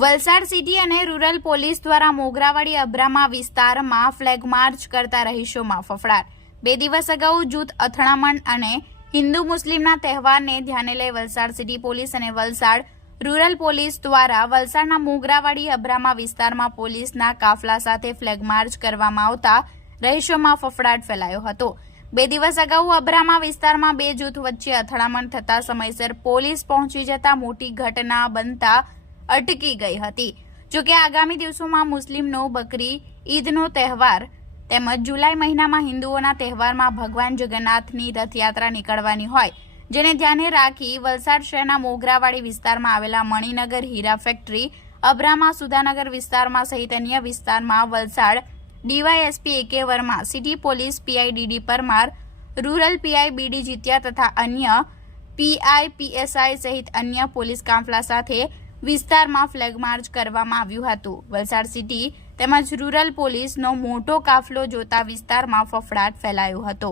Valsad city અને rural police દ્વારા મોગરાવાડી અબ્રામા વિસ્તારમાં ફ્લેગ માર્ચ કરતા રહીશોમાં ફફડાટ। 2 દિવસ અગાઉ જૂથ અથડામણ અને હિન્દુ મુસ્લિમના તહેવારને ધ્યાને લઈ વલસાડ સિટી પોલીસ અને વલસાડ રૂરલ પોલીસ દ્વારા વલસાડના મોગરાવાડી અબ્રામા વિસ્તારમાં પોલીસના કાફલા સાથે ફ્લેગ માર્ચ કરવામાં આવતા રહીશોમાં ફફડાટ ફેલાયો હતો। 2 દિવસ અગાઉ અબ્રામા વિસ્તારમાં 2 જૂથ વચ્ચે અથડામણ થતા સમયસર પોલીસ પહોંચી જતા મોટી ઘટના બનતા અટકી ગઈ હતી। જોકે આગામી દિવસોમાં મુસ્લિમનો બકરી ઈદનો તહેવાર તેમજ જુલાઈ મહિનામાં હિન્દુઓના તહેવારમાં ભગવાન જગન્નાથની રથયાત્રા નીકળવાની હોય, જેને ધ્યાને રાખી વલસાડ શહેરના મોગરાવાડી વિસ્તારમાં આવેલા મણિનગર હીરા ફેક્ટરી, અબ્રામા સુધાનગર વિસ્તારમાં સહિત અન્ય વિસ્તારમાં વલસાડ ડીવાયએસપી AK વર્મા, city police PI DD Parmar, rural PI BD જીત્યા તથા અન્ય PI PSI સહિત અન્ય પોલીસ કાફલા સાથે વિસ્તારમાં ફ્લેગ માર્ચ કરવામાં આવ્યું હતું। વલસાડ સિટી તેમજ રૂરલ પોલીસનો મોટો કાફલો જોતા વિસ્તારમાં ફફડાટ ફેલાયો હતો।